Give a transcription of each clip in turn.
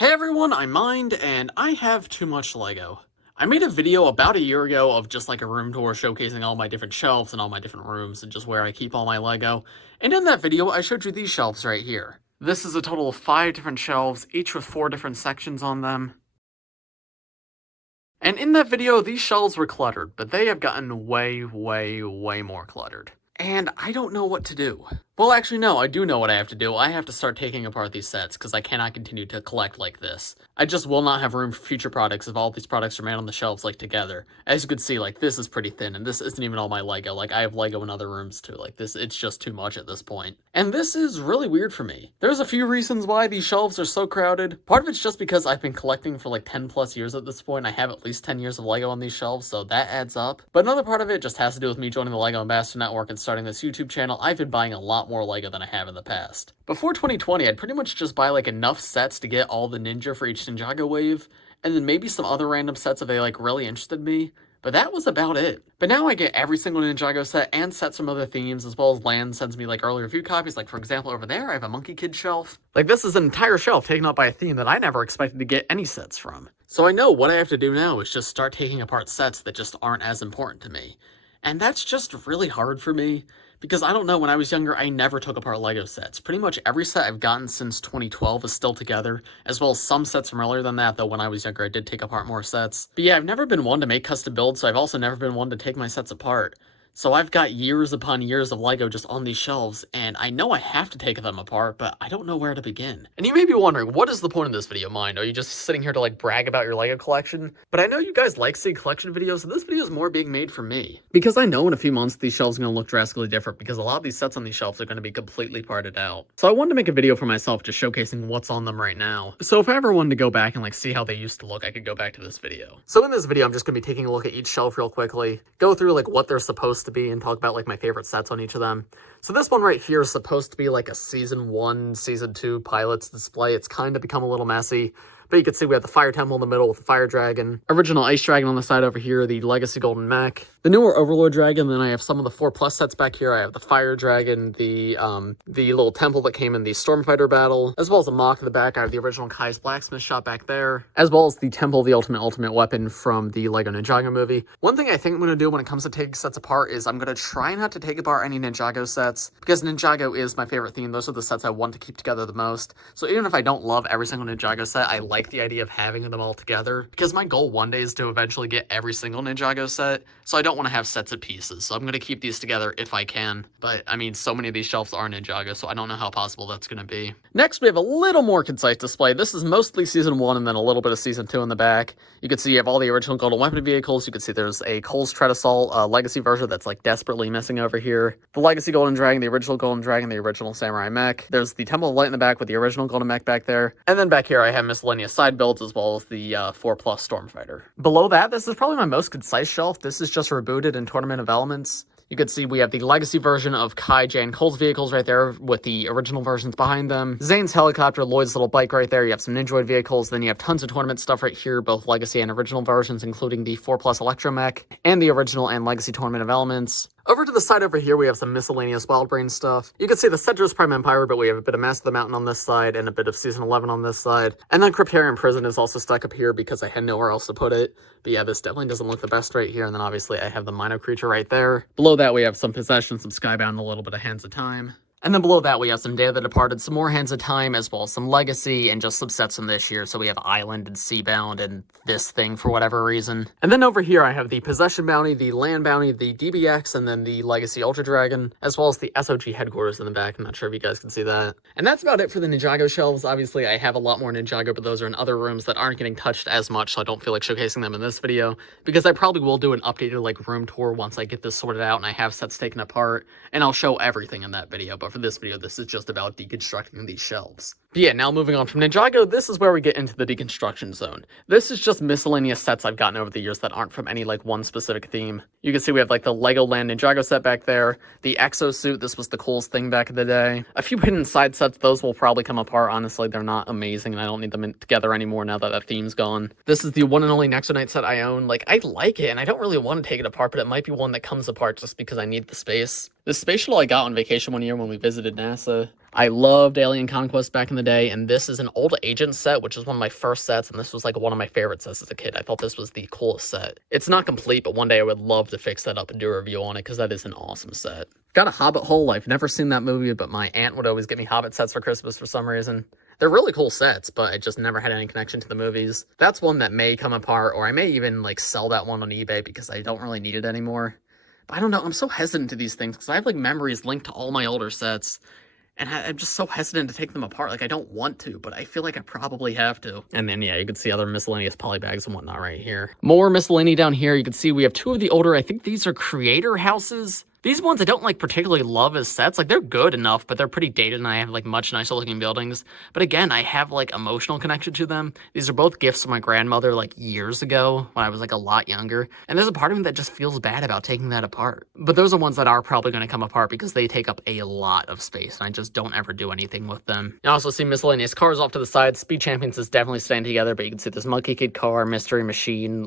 Hey everyone, I'm Mind, and I have too much LEGO. I made a video about a year ago of just like a room tour showcasing all my different shelves and all my different rooms and just where I keep all my LEGO. And in that video, I showed you these shelves right here. This is a total of 5 different shelves, each with 4 different sections on them. And in that video, these shelves were cluttered, but they have gotten way more cluttered. And I don't know what to do. Well, actually, no, I do know what I have to do. I have to start taking apart these sets, because I cannot continue to collect like this. I just will not have room for future products if all these products are made on the shelves, like, together. As you can see, like, this is pretty thin, and this isn't even all my LEGO. Like, I have LEGO in other rooms, too. Like, this, it's just too much at this point. And this is really weird for me. There's a few reasons why these shelves are so crowded. Part of it's just because I've been collecting for, like, 10 plus years at this point. I have at least 10 years of LEGO on these shelves, so that adds up. But another part of it just has to do with me joining the LEGO Ambassador Network and starting this YouTube channel. I've been buying a lot more LEGO than I have in the past. Before 2020, I'd pretty much just buy like enough sets to get all the ninja for each Ninjago wave, and then maybe some other random sets if they like really interested me, but that was about it. But now I get every single Ninjago set and sets from other themes, as well as Land sends me like early review copies. Like for example, over there I have a Monkey Kid shelf. Like this is an entire shelf taken up by a theme that I never expected to get any sets from. So I know what I have to do now is just start taking apart sets that just aren't as important to me. And that's just really hard for me. Because I don't know, when I was younger, I never took apart LEGO sets. Pretty much every set I've gotten since 2012 is still together, as well as some sets from earlier than that, though when I was younger I did take apart more sets. But yeah, I've never been one to make custom builds, so I've also never been one to take my sets apart. So I've got years upon years of LEGO just on these shelves, and I know I have to take them apart, but I don't know where to begin. And you may be wondering, what is the point of this video, Mind? Are you just sitting here to like brag about your LEGO collection? But I know you guys like seeing collection videos, so this video is more being made for me. Because I know in a few months these shelves are going to look drastically different, because a lot of these sets on these shelves are going to be completely parted out. So I wanted to make a video for myself just showcasing what's on them right now. So if I ever wanted to go back and like see how they used to look, I could go back to this video. So in this video, I'm just going to be taking a look at each shelf real quickly, go through like what they're supposed to be, and talk about like my favorite sets on each of them. So this one right here is supposed to be like a Season 1, Season 2 pilot's display. It's kind of become a little messy. But you can see we have the Fire Temple in the middle with the Fire Dragon, original Ice Dragon on the side over here, the Legacy Golden Mech, the newer Overlord Dragon, then I have some of the 4+ sets back here. I have the Fire Dragon, the little temple that came in the Stormfighter battle, as well as a mock in the back. I have the original Kai's Blacksmith shop back there, as well as the Temple of the Ultimate Weapon from the LEGO Ninjago movie. One thing I think I'm going to do when it comes to taking sets apart is I'm going to try not to take apart any Ninjago sets, because Ninjago is my favorite theme. Those are the sets I want to keep together the most. So even if I don't love every single Ninjago set, I like the idea of having them all together, because my goal one day is to eventually get every single Ninjago set, so I don't want to have sets of pieces, so I'm going to keep these together if I can. But I mean, so many of these shelves are Ninjago, so I don't know how possible that's going to be. Next, we have a little more concise display. This is mostly Season 1 and then a little bit of Season 2 in the back. You can see you have all the original Golden Weapon vehicles. You can see there's a Cole's Tread Assault Legacy version that's like desperately missing over here. The Legacy Golden Dragon, the original Golden Dragon, the original Samurai Mech. There's the Temple of Light in the back with the original Golden Mech back there. And then back here I have miscellaneous side builds as well as the 4+ Stormfighter. Below that, this is probably my most concise shelf. This is just rebooted in Tournament of Elements. You can see we have the Legacy version of Kai, Jay, and Cole's vehicles right there with the original versions behind them. Zane's helicopter, Lloyd's little bike right there. You have some Ninjoid vehicles. Then you have tons of tournament stuff right here, both Legacy and original versions, including the 4+ Electromech and the original and Legacy Tournament of Elements. Over to the side over here, we have some miscellaneous Wildbrain stuff. You can see the center is Prime Empire, but we have a bit of Master of the Mountain on this side and a bit of Season 11 on this side. And then Cryptarian Prison is also stuck up here because I had nowhere else to put it. But yeah, this definitely doesn't look the best right here. And then obviously I have the Mino Creature right there. Below that, we have some Possession, some Skybound, and a little bit of Hands of Time. And then below that, we have some Day of the Departed, some more Hands of Time, as well as some Legacy, and just some sets from this year. So we have Island and Seabound and this thing for whatever reason. And then over here, I have the Possession Bounty, the Land Bounty, the DBX, and then the Legacy Ultra Dragon, as well as the SOG headquarters in the back. I'm not sure if you guys can see that. And that's about it for the Ninjago shelves. Obviously, I have a lot more Ninjago, but those are in other rooms that aren't getting touched as much, so I don't feel like showcasing them in this video, because I probably will do an updated like room tour once I get this sorted out and I have sets taken apart, and I'll show everything in that video. But for this video, this is just about deconstructing these shelves. But yeah, now moving on from Ninjago, this is where we get into the deconstruction zone. This is just miscellaneous sets I've gotten over the years that aren't from any like one specific theme. You can see we have like the Legoland Ninjago set back there, the Exosuit, this was the coolest thing back in the day. A few hidden side sets, those will probably come apart, honestly, they're not amazing and I don't need them together anymore now that that theme's gone. This is the one and only Nexonite set I own. Like, I like it and I don't really want to take it apart, but it might be one that comes apart just because I need the space. The Space Shuttle I got on vacation one year when we visited NASA. I loved Alien Conquest back in the day, and this is an old Agent set, which is one of my first sets, and this was like one of my favorite sets as a kid. I thought this was the coolest set. It's not complete, but one day I would love to fix that up and do a review on it, because that is an awesome set. Got a Hobbit hole. I've never seen that movie, but my aunt would always get me Hobbit sets for Christmas for some reason. They're really cool sets, but I just never had any connection to the movies. That's one that may come apart, or I may even like sell that one on eBay because I don't really need it anymore. But I don't know, I'm so hesitant to these things because I have like memories linked to all my older sets, and I'm just so hesitant to take them apart. Like, I don't want to, but I feel like I probably have to. And then, yeah, you can see other miscellaneous polybags and whatnot right here. More miscellany down here. You can see we have two of the older, I think these are creator houses. These ones I don't like particularly love as sets. Like, they're good enough, but they're pretty dated and I have like much nicer looking buildings. But again, I have like emotional connection to them. These are both gifts from my grandmother like years ago when I was like a lot younger. And there's a part of me that just feels bad about taking that apart. But those are ones that are probably going to come apart because they take up a lot of space and I just don't ever do anything with them. You also see miscellaneous cars off to the side. Speed Champions is definitely staying together, but you can see this Monkey Kid car, Mystery Machine,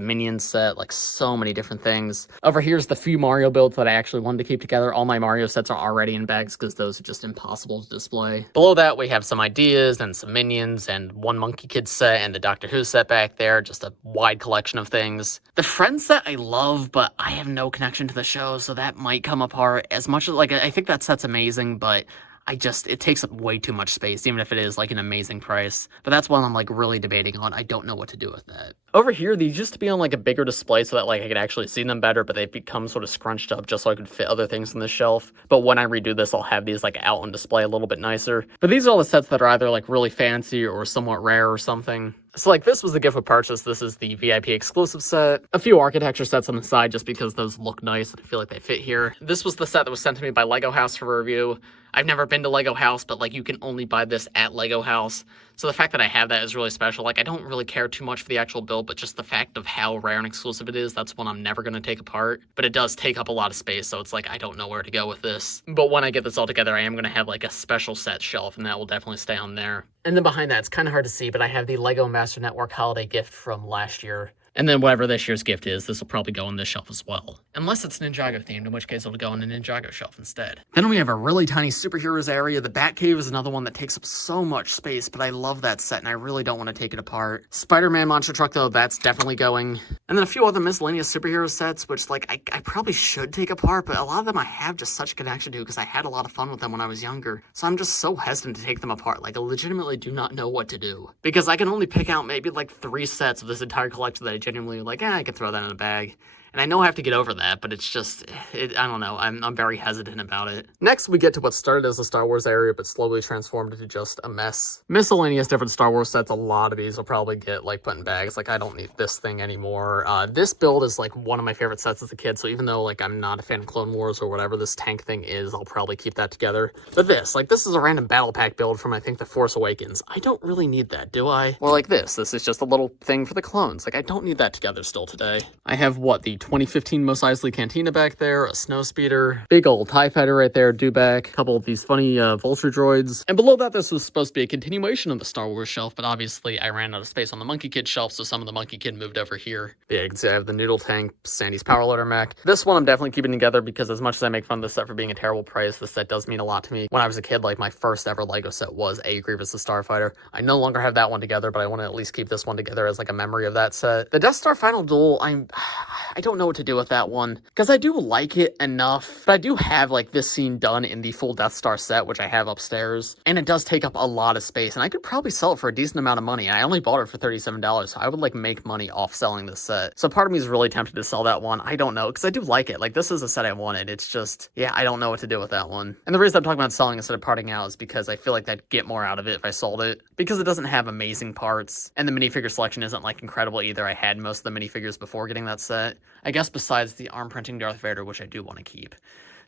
Minion set, like so many different things. Over here's the few Mario builds that I actually wanted to keep together. All my Mario sets are already in bags because those are just impossible to display. Below that, we have some ideas and some Minions and one Monkey Kid set and the Doctor Who set back there. Just a wide collection of things. The Friends set I love, but I have no connection to the show, so that might come apart. As much as, like, I think that set's amazing, but it takes up way too much space, even if it is like an amazing price. But that's one I'm like really debating on. I don't know what to do with that. Over here, these used to be on like a bigger display so that like I could actually see them better, but they've become sort of scrunched up just so I could fit other things on the shelf. But when I redo this, I'll have these like out on display a little bit nicer. But these are all the sets that are either like really fancy or somewhat rare or something. So like this was the gift with purchase. This is the VIP exclusive set. A few architecture sets on the side just because those look nice and I feel like they fit here. This was the set that was sent to me by LEGO House for review. I've never been to LEGO House, but like you can only buy this at LEGO House. So the fact that I have that is really special. Like I don't really care too much for the actual build, but just the fact of how rare and exclusive it is, that's one I'm never going to take apart. But it does take up a lot of space, so it's like I don't know where to go with this. But when I get this all together, I am going to have like a special set shelf, and that will definitely stay on there. And then behind that, it's kind of hard to see, but I have the LEGO Master Network holiday gift from last year. And then whatever this year's gift is, this will probably go on this shelf as well. Unless it's Ninjago themed, in which case it'll go on the Ninjago shelf instead. Then we have a really tiny superheroes area. The Batcave is another one that takes up so much space, but I love that set and I really don't want to take it apart. Spider-Man Monster Truck though, that's definitely going. And then a few other miscellaneous superhero sets, which like I probably should take apart, but a lot of them I have just such a connection to because I had a lot of fun with them when I was younger. So I'm just so hesitant to take them apart. Like I legitimately do not know what to do. Because I can only pick out maybe like 3 sets of this entire collection that I genuinely like, I could throw that in a bag. And I know I have to get over that, but it's just, I don't know, I'm very hesitant about it. Next, we get to what started as a Star Wars area, but slowly transformed into just a mess. Miscellaneous different Star Wars sets, a lot of these will probably get, like, put in bags. Like, I don't need this thing anymore. This build is, like, one of my favorite sets as a kid, so even though, like, I'm not a fan of Clone Wars or whatever this tank thing is, I'll probably keep that together. But this is a random battle pack build from, I think, The Force Awakens. I don't really need that, do I? Or like this is just a little thing for the clones. Like, I don't need that together still today. I have, what, the 2015 Mos Eisley Cantina back there, a snow speeder, big old TIE fighter right there, dewback, a couple of these funny vulture droids. And below that, this was supposed to be a continuation of the Star Wars shelf, but obviously I ran out of space on the Monkey Kid shelf, so some of the Monkey Kid moved over here. Yeah, you can see I have the Noodle Tank, Sandy's Power Loader mech. This one I'm definitely keeping together because as much as I make fun of this set for being a terrible price, this set does mean a lot to me. When I was a kid, like my first ever LEGO set was a Grievous the Starfighter. I no longer have that one together, but I want to at least keep this one together as like a memory of that set. The Death Star Final Duel, I don't know what to do with that one because I do like it enough, but I do have like this scene done in the full Death Star set, which I have upstairs, and it does take up a lot of space, and I could probably sell it for a decent amount of money, and I only bought it for $37, so I would like make money off selling this set. So part of me is really tempted to sell that one. I don't know, because I do like it. Like, this is a set I wanted. It's just, yeah, I don't know what to do with that one. And the reason I'm talking about selling instead of parting out is because I feel like I'd get more out of it if I sold it, because it doesn't have amazing parts, and the minifigure selection isn't like incredible either. I had most of the minifigures before getting that set. I guess besides the arm printing Darth Vader, which I do want to keep.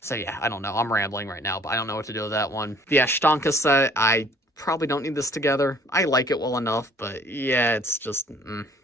So yeah, I don't know. I'm rambling right now, but I don't know what to do with that one. The Ashtanka set, I Probably don't need this together. I like it well enough, but yeah, it's just,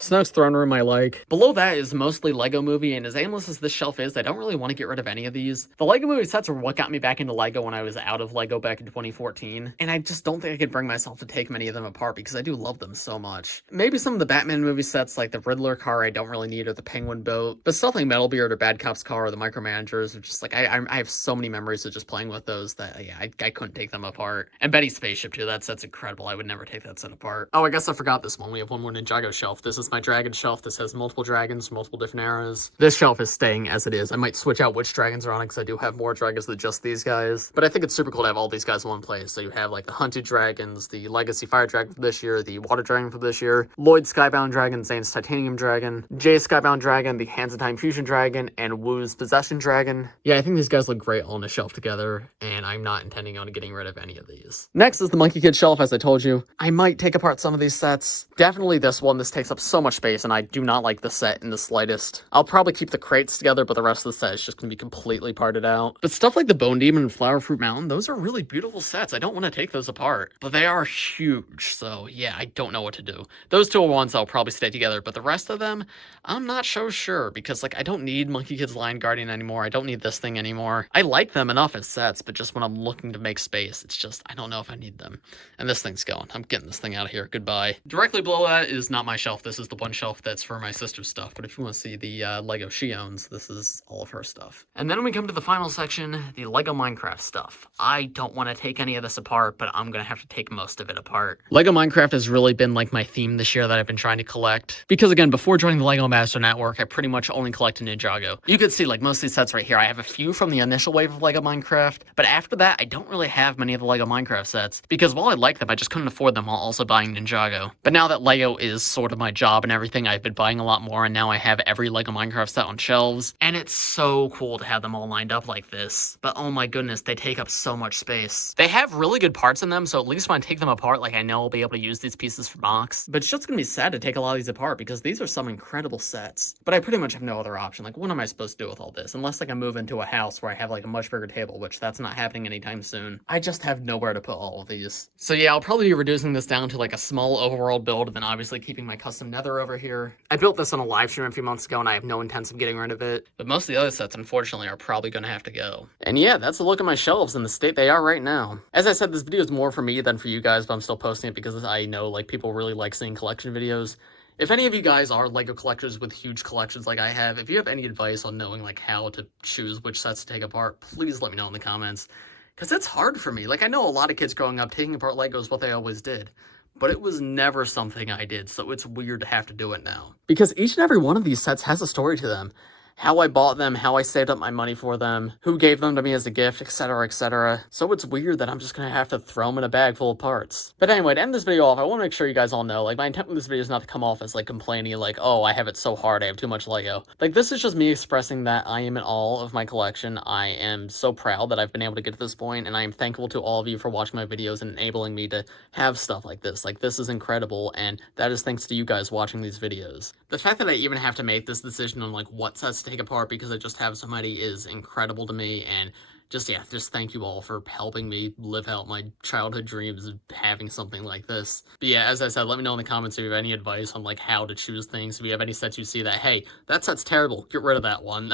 Snoke's throne room I like. Below that is mostly LEGO Movie, and as aimless as this shelf is, I don't really want to get rid of any of these. The LEGO Movie sets are what got me back into LEGO when I was out of LEGO back in 2014, and I just don't think I could bring myself to take many of them apart because I do love them so much. Maybe some of the Batman movie sets like the Riddler car I don't really need, or the Penguin boat, but stuff like Metalbeard or Bad Cop's car or the Micromanagers are just like, I have so many memories of just playing with those that, yeah, I couldn't take them apart. And Betty's spaceship too, that set's incredible. I would never take that set apart. Oh, I guess I forgot this one. We have one more Ninjago shelf. This is my dragon shelf. This has multiple dragons, multiple different eras. This shelf is staying as it is. I might switch out which dragons are on it because I do have more dragons than just these guys. But I think it's super cool to have all these guys in one place. So you have like the Hunted Dragons, the Legacy Fire Dragon for this year, the Water Dragon for this year, Lloyd Skybound Dragon, Zane's Titanium Dragon, Jay's Skybound Dragon, the Hands of Time Fusion Dragon, and Wu's Possession Dragon. Yeah, I think these guys look great all on a shelf together, and I'm not intending on getting rid of any of these. Next is the Monkey Kid shelf, as I told you. I might take apart some of these sets. Definitely this one. This takes up so much space, and I do not like the set in the slightest. I'll probably keep the crates together, but the rest of the set is just going to be completely parted out. But stuff like the Bone Demon and Flower Fruit Mountain, those are really beautiful sets. I don't want to take those apart, but they are huge, so yeah, I don't know what to do. Those two are ones I'll probably stay together, but the rest of them, I'm not so sure, because like I don't need Monkey Kid's Lion Guardian anymore. I don't need this thing anymore. I like them enough as sets, but just when I'm looking to make space, it's just, I don't know if I need them. And this thing's going. I'm getting this thing out of here. Goodbye. Directly below that is not my shelf. This is the one shelf that's for my sister's stuff, but if you want to see the Lego she owns, this is all of her stuff. And then we come to the final section, the Lego Minecraft stuff. I don't want to take any of this apart, but I'm going to have to take most of it apart. Lego Minecraft has really been like my theme this year that I've been trying to collect. Because again, before joining the Lego Master Network, I pretty much only collected Ninjago. You could see like most of these sets right here. I have a few from the initial wave of Lego Minecraft, but after that, I don't really have many of the Lego Minecraft sets because while I like them, I just couldn't afford them while also buying Ninjago. But now that Lego is sort of my job and everything, I've been buying a lot more, and now I have every Lego Minecraft set on shelves, and it's so cool to have them all lined up like this. But oh my goodness, they take up so much space. They have really good parts in them, so at least when I take them apart, like I know I'll be able to use these pieces for mocks. But it's just gonna be sad to take a lot of these apart because these are some incredible sets. But I pretty much have no other option. Like, what am I supposed to do with all this? Unless like I move into a house where I have like a much bigger table, which that's not happening anytime soon. I just have nowhere to put all of these. So yeah, I'll probably be reducing this down to like a small overworld build, and then obviously keeping my custom nether over here. I built this on a live stream a few months ago, and I have no intention of getting rid of it. But most of the other sets, unfortunately, are probably going to have to go. And yeah, that's a look at my shelves in the state they are right now. As I said, this video is more for me than for you guys, but I'm still posting it because I know like people really like seeing collection videos. If any of you guys are LEGO collectors with huge collections like I have, if you have any advice on knowing like how to choose which sets to take apart, please let me know in the comments. Because it's hard for me. Like, I know a lot of kids growing up taking apart LEGO is what they always did, but it was never something I did, so it's weird to have to do it now. Because each and every one of these sets has a story to them. How I bought them, how I saved up my money for them, who gave them to me as a gift, etc, etc. So it's weird that I'm just gonna have to throw them in a bag full of parts. But anyway, to end this video off, I want to make sure you guys all know, like, my intent with this video is not to come off as, like, complaining, like, oh, I have it so hard, I have too much LEGO. Like, this is just me expressing that I am in awe of my collection. I am so proud that I've been able to get to this point, and I am thankful to all of you for watching my videos and enabling me to have stuff like this. Like, this is incredible, and that is thanks to you guys watching these videos. The fact that I even have to make this decision on, like, what sets to take apart because I just have so many is incredible to me, and just thank you all for helping me live out my childhood dreams of having something like this. But yeah, as I said, let me know in the comments if you have any advice on like how to choose things. If you have any sets you see that, hey, that set's terrible, get rid of that one.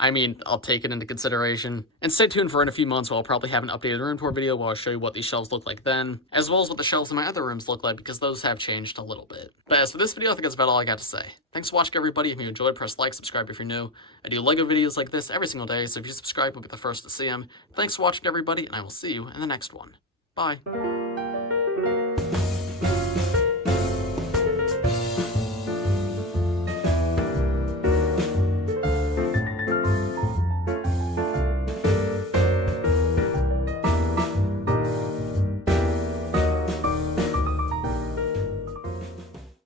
I mean, I'll take it into consideration. And stay tuned for in a few months where I'll probably have an updated room tour video where I'll show you what these shelves look like then, as well as what the shelves in my other rooms look like, because those have changed a little bit. But as for this video, I think that's about all I got to say. Thanks for watching, everybody. If you enjoyed, press like, subscribe if you're new. I do LEGO videos like this every single day, so if you subscribe, you'll be the first to see them. Thanks for watching, everybody, and I will see you in the next one. Bye.